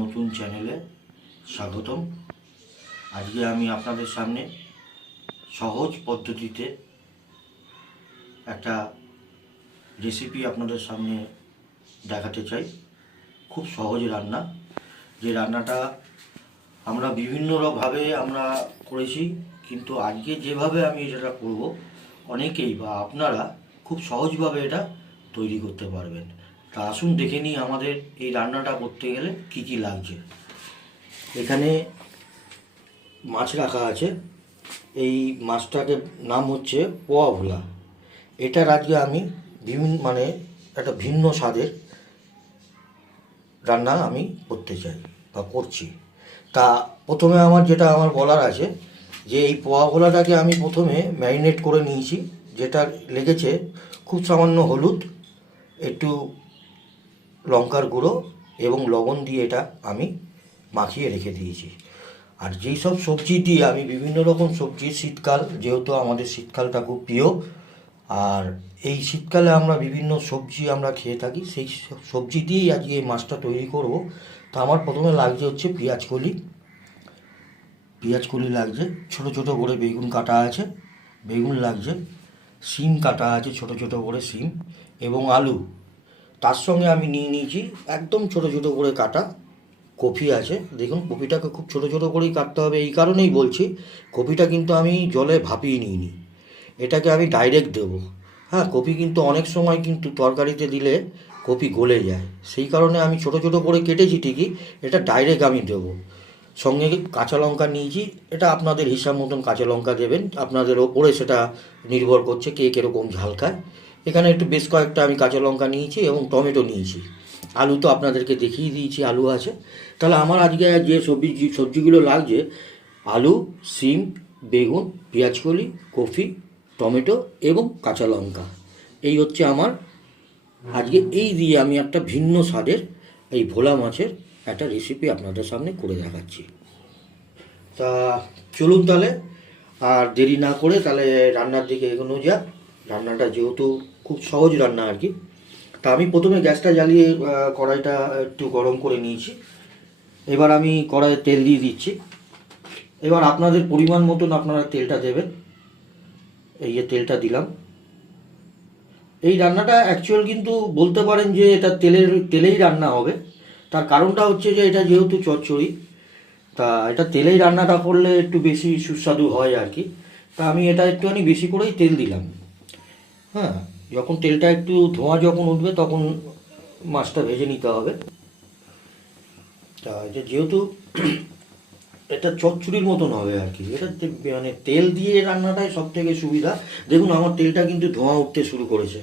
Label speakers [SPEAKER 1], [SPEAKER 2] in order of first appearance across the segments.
[SPEAKER 1] নতুন চ্যানেলে স্বাগতম। আজকে আমি আপনাদের সামনে সহজ পদ্ধতিতে একটা রেসিপি আপনাদের সামনে দেখাতে চাই। খুব সহজ রান্না। যে রান্নাটা আমরা বিভিন্নভাবে আমরা করেছি, কিন্তু আজকে যেভাবে আমি যেটা করব, অনেকেই বা আপনারা খুব সহজভাবে এটা তৈরি করতে পারবেন। তা আসুন দেখে নিই আমাদের এই রান্নাটা করতে গেলে কি কি লাগছে। এখানে মাছ রাখা আছে। এই মাছটাকে নাম হচ্ছে পোয়া ভোলা। এটার আজকে আমি বিভিন্ন মানে একটা ভিন্ন স্বাদের রান্না আমি করতে চাই বা করছি। তা প্রথমে আমার যেটা আমার বলার আছে যে এই পোয়া ভোলাটাকে আমি প্রথমে ম্যারিনেট করে নিয়েছি। যেটা লেগেছে খুব সামান্য হলুদ, একটু লঙ্কার গুঁড়ো এবং লবণ দিয়ে এটা আমি মাখিয়ে রেখে দিয়েছি। আর যেই সব সবজি দিয়ে আমি বিভিন্ন রকম সবজি শীতকাল, যেহেতু আমাদের শীতকালটা খুব প্রিয়, আর এই শীতকালে আমরা বিভিন্ন সবজি আমরা খেয়ে থাকি, সেই সবজি দিয়েই আজকে এই মাছটা তৈরি করব। তা আমার প্রথমে লাগছে হচ্ছে পেঁয়াজ কলি। পেঁয়াজ কলি লাগছে, ছোট ছোট করে বেগুন কাটা আছে, বেগুন লাগছে সিম কাটা আছে, ছোট ছোট করে সিম এবং আলু। তার সঙ্গে আমি নিয়ে নিয়েছি, একদম ছোট ছোট করে কাটা কপি আছে। দেখুন, কপিটাকে খুব ছোট ছোট করেই কাটতে হবে, এই কারণেই বলছি, কপিটা কিন্তু আমি জলে ভাপিয়ে নিইনি। এটাকে আমি ডাইরেক্ট দেবো। হ্যাঁ কপি কিন্তু অনেক সময় কিন্তু তরকারিতে দিলে কপি গলে যায়। সেই কারণে আমি ছোট ছোট করে কেটেছি ঠিকই, এটা ডাইরেক্ট আমি দেবো। সঙ্গে কাঁচা লঙ্কা নিয়েছি, এটা আপনাদের হিসাব মতন কাঁচা লঙ্কা দেবেন, আপনাদের ওপরে সেটা নির্ভর করছে কে কীরকম ঝাল খায়। এখানে একটু বেশ কয়েকটা আমি কাঁচা লঙ্কা নিয়েছি এবং টমেটো নিয়েছি। আলু তো আপনাদেরকে দেখিয়ে দিয়েছি, আলু আছে। তাহলে আমার আজকে যে সবজি, সবজিগুলো লাগছে, আলু, সিম, বেগুন, পেঁয়াজকলি, কফি, টমেটো এবং কাঁচা লঙ্কা। এই হচ্ছে আমার আজকে এই দিয়ে আমি একটা ভিন্ন স্বাদের এই ভোলা মাছের একটা রেসিপি আপনাদের সামনে করে দেখাচ্ছি। তা চলুন তাহলে, আর দেরি না করে তাহলে রান্নার দিকে এগোনো যাক। রান্নাটা যেহেতু খুব সহজ রান্না আর কি, তা আমি প্রথমে গ্যাসটা জ্বালিয়ে কড়াইটা একটু গরম করে নিয়েছি। এবার আমি কড়াইয়ে তেল দিয়ে দিচ্ছি। এবার আপনাদের পরিমাণ মতন আপনারা তেলটা দেবেন। এই যে তেলটা দিলাম। এই রান্নাটা অ্যাকচুয়াল কিন্তু বলতে পারেন যে এটা তেলের, তেলেই রান্না হবে। তার কারণটা হচ্ছে যে এটা যেহেতু চচ্চড়ি, তা এটা তেলেই রান্নাটা করলে একটু বেশি সুস্বাদু হয় আর কি। তা আমি এটা একটুখানি বেশি করেই তেল দিলাম। হ্যাঁ যখন তেলটা একটু ধোঁয়া যখন উঠবে তখন মাছটা ভেজে নিতে হবে। তা এটা যেহেতু এটা চচ্চড়ির মতন হবে আর কি, এটা মানে তেল দিয়ে রান্নাটাই সব থেকে সুবিধা। দেখুন, আমার তেলটা কিন্তু ধোঁয়া উঠতে শুরু করেছে।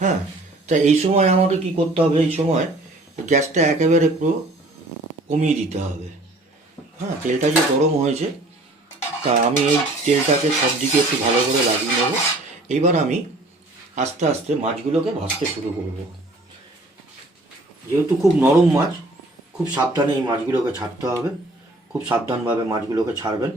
[SPEAKER 1] হ্যাঁ তা এই সময় আমাকে কি করতে হবে? এই সময় গ্যাসটা একেবারে পুরো কমিয়ে দিতে হবে। হ্যাঁ তেলটা যে গরম হয়েছে, তা আমি এই তেলটাকে সব দিকে একটু ভালো করে লাগিয়ে নেব। এবার আমি আস্তে আস্তে মাছগুলোকে ভাজতে শুরু করব। যেহেতু খুব নরম মাছ, খুব সাবধানে এই মাছগুলোকে ছাড়তে হবে। খুব সাবধানভাবে মাছগুলোকে ছাড়বেন।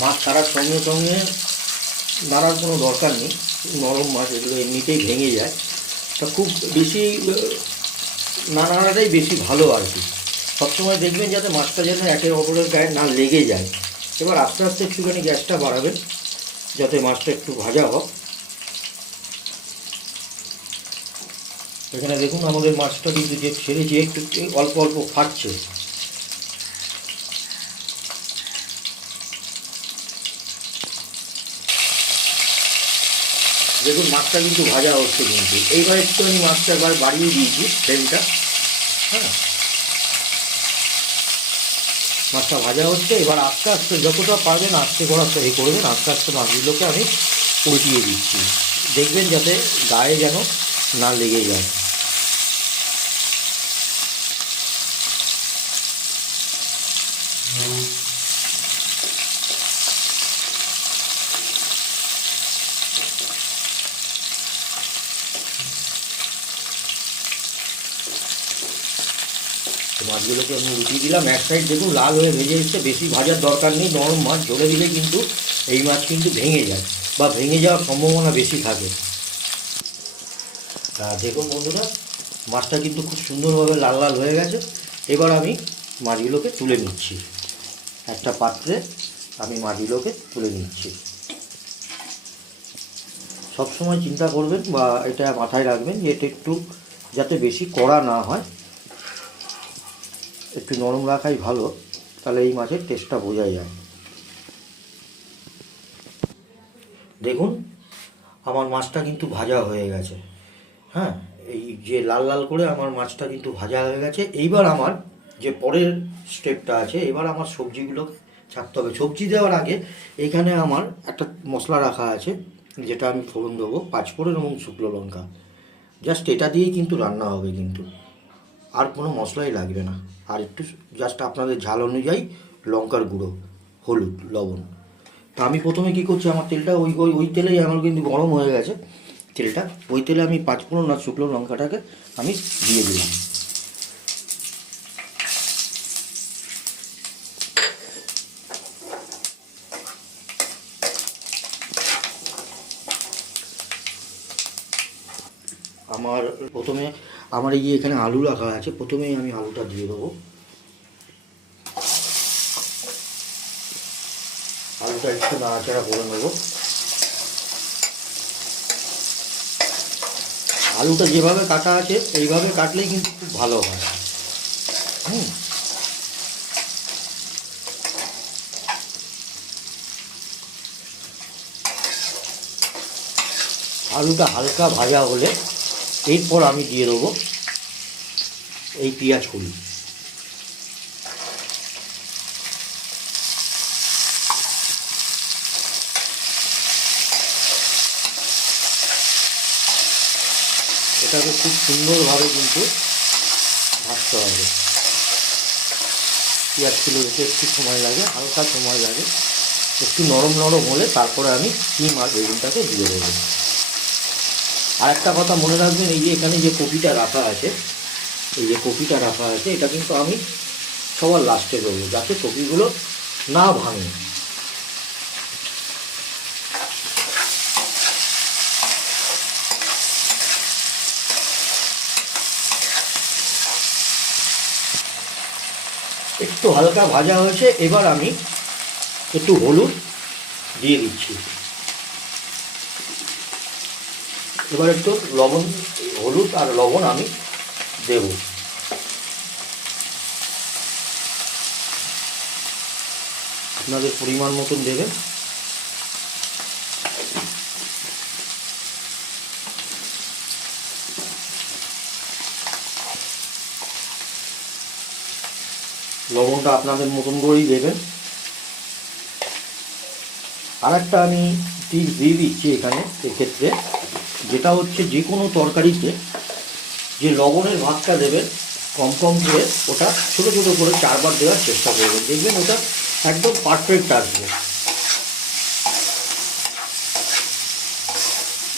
[SPEAKER 1] মাছ ছাড়ার সঙ্গে সঙ্গে নাড়ার কোনো দরকার নেই, নরম মাছ এগুলো এমনিতেই ভেঙে যায়। তা খুব বেশি, না নাড়াটাই বেশি ভালো আর কি। সবসময় দেখবেন যাতে মাছটা যেন একের অপরের গায়ে না লেগে যায়। এবার আস্তে আস্তে একটুখানি গ্যাসটা বাড়াবেন, যাতে মাছটা একটু ভাজা হোক। এখানে দেখুন আমাদের মাছটা কিন্তু যে ছেড়েছে একটু অল্প অল্প ফাটছে। দেখুন, মাছটা কিন্তু ভাজা হচ্ছে কিন্তু। এইবার একটু আমি মাছটা এবার বাড়িয়ে দিয়েছি ফ্লেমটা হ্যাঁ। মাছটা ভাজা হচ্ছে, এবার আস্তে আস্তে যতটা পারবেন আস্তে করার এ করবেন আস্তে আস্তে মাছগুলোকে আমি উল্টিয়ে দিচ্ছি। দেখবেন যাতে গায়ে যেন না লেগে যায়। মাছগুলোকে আমি উঠিয়ে দিলাম। এক সাইড দেখুন, লাল হয়ে ভেজে এসছে। বেশি ভাজার দরকার নেই। নরম মাছ ঝরে দিলে কিন্তু এই মাছ কিন্তু ভেঙে যায় বা ভেঙে যাওয়ার সম্ভাবনা বেশি থাকে। তা দেখুন বন্ধুরা, মাছটা কিন্তু খুব সুন্দরভাবে লাল লাল হয়ে গেছে। এবার আমি মাছগুলোকে তুলে নিচ্ছি। একটা পাত্রে আমি মাছগুলোকে তুলে নিচ্ছি। সবসময় চিন্তা করবেন বা এটা মাথায় রাখবেন যে এটা একটু যাতে বেশি কড়া না হয়। একটু নরম রাখাই ভালো, তাহলে এই মাছের টেস্টটা বোঝা যায়। দেখুন, আমার মাছটা কিন্তু ভাজা হয়ে গেছে। হ্যাঁ এই যে লাল লাল করে আমার মাছটা কিন্তু ভাজা হয়ে গেছে। এইবার আমার যে পরের স্টেপটা আছে, এবার আমার সবজিগুলোকে ছাড়তে হবে। সবজি দেওয়ার আগে এখানে আমার একটা মশলা রাখা আছে, যেটা আমি ফোড়ন দেবো, পাঁচফোড়ন এবং শুকনো লঙ্কা। জাস্ট এটা দিয়েই কিন্তু রান্না হবে কিন্তু। আর কোনো মশলাই লাগবে না। আর একটু জাস্ট আপনাদের ঝাল অনুযায়ী লঙ্কার গুঁড়ো, হলুদ, লবণ। তা আমি প্রথমে কী করছি, আমার তেলটা ওই ওই ওই তেলেই আমার কিন্তু গরম হয়ে গেছে তেলটা। ওই তেলে আমি পাঁচফোড়ন আর শুকনো লঙ্কাটাকে আমি দিয়ে দিলাম। আমার প্রথমে আমার এই যে এখানে আলু রাখা আছে, প্রথমেই আমি আলুটা দিয়ে দেবো। আলুটা একটু নাড়াচাড়া করে নেব। আলুটা যেভাবে কাটা আছে, এইভাবে কাটলেই কিন্তু খুব ভালো হয়। হুম। আলুটা হালকা ভাজা হলে এরপর আমি দিয়ে দেবো এই পেঁয়াজ কুড়ি এটাকে খুব সুন্দরভাবে কিন্তু ভাজতে হবে। পেঁয়াজগুলো হতে একটু সময় লাগে, হালকা সময় লাগে। একটু নরম নরম হলে তারপরে আমি ডিম আর বেগুনটাকে দিয়ে দেবো। আর একটা কথা মনে রাখবেন, এই যে এখানে যে কপিটা রাখা আছে, এই যে কপিটা রাখা আছে, এটা কিন্তু আমি সবার লাস্টে দেবো যাতে কপিগুলো না ভাঙে। একটু হালকা ভাজা হয়েছে, এবার আমি একটু হলুদ দিয়ে দিচ্ছি। এবার একটু লবণ, হলুদ আর লবণ আমি দেব। আপনাদের পরিমাণ মতন দেবেন। লবণটা আপনাদের মতন করেই দেবেন। আর একটা আমি টিপস দিয়ে দিচ্ছি এখানে, এক্ষেত্রে। যেটা হচ্ছে যে কোনো তরকারিতে যে লবণের ভাতটা দেবেন কম কম করে ওটা ছোটো ছোটো করে চারবার দেওয়ার চেষ্টা করবেন। দেখবেন ওটা একদম পারফেক্ট আসবে।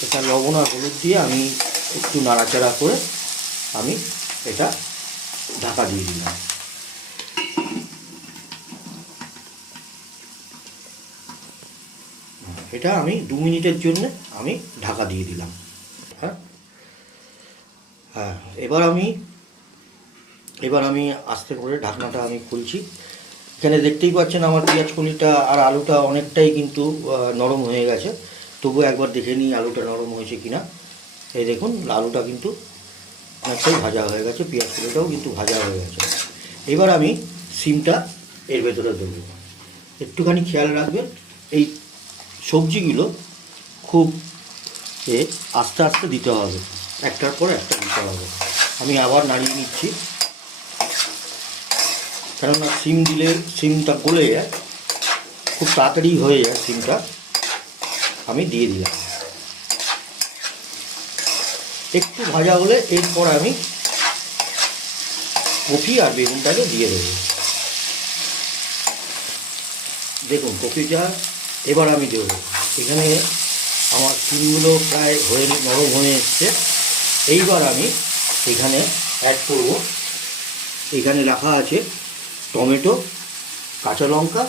[SPEAKER 1] এটা লবণ আর হলুদ দিয়ে আমি একটু নাড়াচাড়া করে আমি এটা ঢাকা দিয়ে দিলাম। এটা আমি দু মিনিটের জন্য আমি ঢাকা দিয়ে দিলাম। হ্যাঁ? হ্যাঁ এবার আমি এবার আমি আস্তে করে ঢাকনাটা আমি খুলছি। এখানে দেখতেই পাচ্ছেন আমার পেঁয়াজ কলিটা আর আলুটা অনেকটাই কিন্তু নরম হয়ে গেছে। তবু একবার দেখে নিই আলুটা নরম হয়েছে কিনা। এই দেখুন, আলুটা কিন্তু অনেকটাই ভাজা হয়ে গেছে, পেঁয়াজ কলিটাও কিন্তু ভাজা হয়ে গেছে। এবার আমি সিমটা এর ভেতরে দেবো। একটুখানি খেয়াল রাখবেন, এই সবজিগুলো খুব, এ, আস্তে আস্তে দিতে হবে। একটার পর একটা দিতে হবে। আমি আবার নাড়িয়ে নিচ্ছি। কেননা সিম দিলে, সিমটা গলে যায়। খুব তাড়াতাড়ি হয়ে যায় সিমটা। আমি দিয়ে দিলাম। একটু ভাজা হলে এরপর আমি কপি আর বেগুনটাকে দিয়ে দেবো। দেখুন কপিটা এবার আমি দেবো। এখানে আমার সিমগুলো প্রায় হয়ে নরম হয়ে এসছে। এইবার আমি এখানে অ্যাড করব। এখানে রাখা আছে টমেটো, কাঁচা লঙ্কা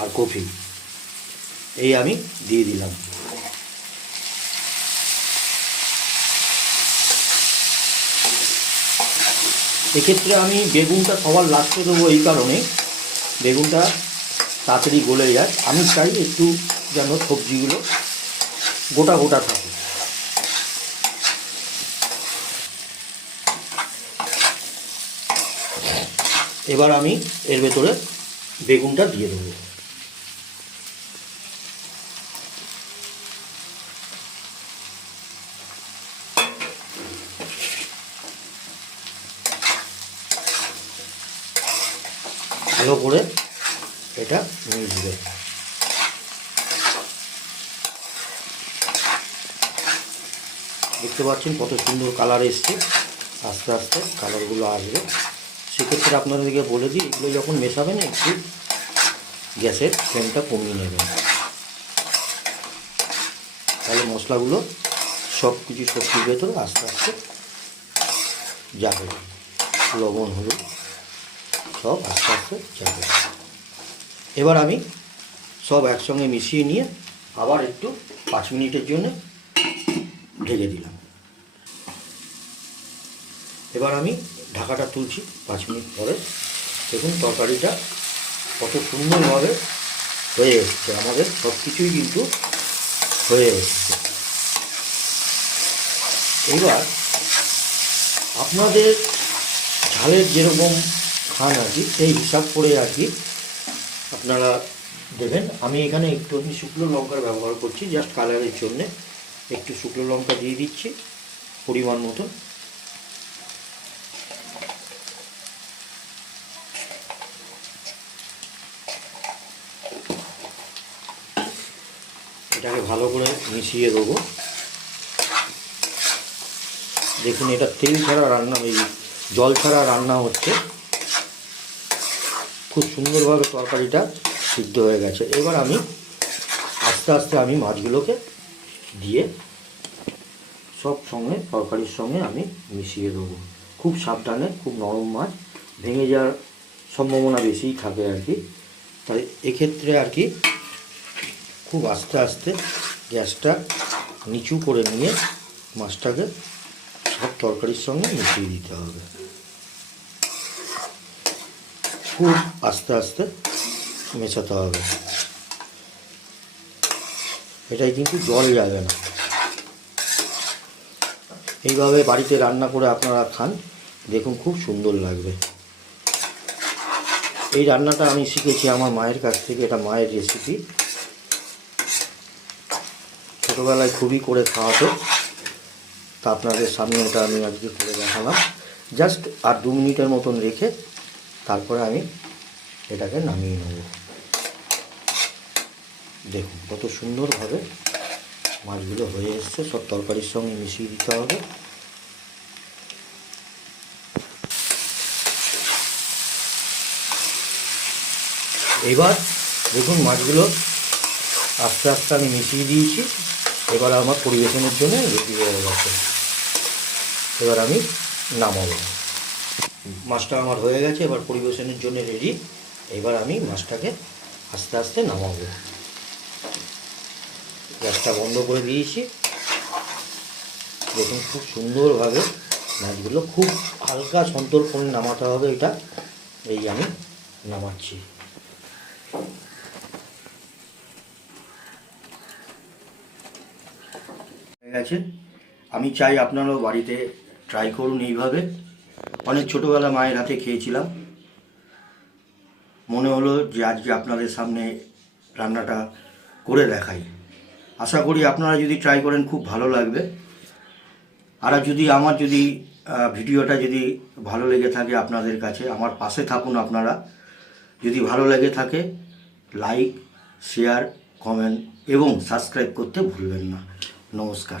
[SPEAKER 1] আর কফি। এই আমি দিয়ে দিলাম। এক্ষেত্রে আমি বেগুনটা সবার লাস্টে দেবো এই কারণে। বেগুনটা তাড়াতাড়ি গলে যায়। আমি চাই একটু যেন সবজিগুলো গোটা গোটা থাকে। এবার আমি এর ভেতরে বেগুনটা দিয়ে দেবো। ভালো করে এটা মিশবে দেখতে পাচ্ছেন কত সুন্দর কালার এসছে। আস্তে আস্তে কালারগুলো আসবে। সেক্ষেত্রে আপনাদেরকে বলে দিই, এগুলো যখন মেশাবেন, একটু গ্যাসের ফ্লেমটা কমিয়ে নেবেন। তাহলে মশলাগুলো সব কিছু সবজির ভেতরে আস্তে আস্তে যাবে। লবণ, হলুদ সব আস্তে আস্তে যাবে। এবার আমি সব একসঙ্গে মিশিয়ে নিয়ে আবার একটু পাঁচ মিনিটের জন্য ঢেকে দিলাম। এবার আমি ঢাকাটা তুলছি পাঁচ মিনিট পরে। দেখুন, তরকারিটা কত সুন্দরভাবে হয়ে এসছে। আমাদের সব কিছুই কিন্তু হয়ে এসছে। এবার আপনাদের ঝালের যেরকম খান আর কি, সেই হিসাব করে আর কি আপনারা দেবেন। আমি এখানে একটু আমি শুকনো লঙ্কার ব্যবহার করছি জাস্ট কালারের জন্যে। একটু শুকনো লঙ্কা দিয়ে দিচ্ছি, পরিমাণ মতো এটাকে ভালো করে মিশিয়ে দেবো। দেখুন, এটা তেল ছাড়া রান্না জল ছাড়া রান্না হচ্ছে। খুব সুন্দরভাবে তরকারিটা সিদ্ধ হয়ে গেছে। এবার আমি আস্তে আস্তে আমি মাছগুলোকে দিয়ে সব সঙ্গে, তরকারির সঙ্গে আমি মিশিয়ে দেবো। খুব সাবধানে, খুব নরম মাছ, ভেঙে যাওয়ার সম্ভাবনা বেশিই থাকে আর কি। তাই এক্ষেত্রে আর কি খুব আস্তে আস্তে গ্যাসটা নিচু করে নিয়ে মাছটাকে সব তরকারির সঙ্গে মিশিয়ে দিতে হবে। খুব আস্তে আস্তে মেশাতে হবে। এটাই কিন্তু জল যাবে না। এইভাবে বাড়িতে রান্না করে আপনারা খান, দেখুন খুব সুন্দর লাগবে। এই রান্নাটা আমি শিখেছি আমার মায়ের কাছ থেকে, এটা মায়ের রেসিপি ছোটোবেলায় খুবই করে খাওয়াতো। তা আপনাদের সামনে এটা আমি আজকে করে দেখালাম। জাস্ট আর দু মিনিটের মতন রেখে তারপরে আমি এটাকে নামিয়ে নেব। দেখুন কত সুন্দরভাবে মাছগুলো হয়ে এসছে, সব তরকারির সঙ্গে মিশিয়ে দিতে হবে। এবার দেখুন মাছগুলো আস্তে আস্তে আমি মিশিয়ে দিয়েছি, এবার আমার পরিবেশনের জন্য রেডি হয়ে গেছে। এবার আমি নামাবো। মাছটা আমার হয়ে গেছে, এবার পরিবেশনের জন্য রেডি এবার আমি মাছটাকে আস্তে আস্তে নামাবো। গ্যাসটা বন্ধ করে দিয়েছি। দেখুন, খুব সুন্দরভাবে মাছগুলো খুব হালকা সন্তর সন্তর্পণে নামাতে হবে এটা। এই আমি নামাচ্ছি। গেছে। আমি চাই আপনারাও বাড়িতে ট্রাই করুন এইভাবে। অনেক ছোটোবেলা মায়ের হাতে খেয়েছিলাম। মনে হলো যে আজকে আপনাদের সামনে রান্নাটা করে দেখাই। আশা করি আপনারা যদি ট্রাই করেন, খুব ভালো লাগবে। আর যদি আমার যদি ভিডিওটা যদি ভালো লেগে থাকে আপনাদের কাছে, আমার পাশে থাকুন আপনারা। যদি ভালো লেগে থাকে লাইক শেয়ার কমেন্ট এবং সাবস্ক্রাইব করতে ভুলবেন না। নমস্কার।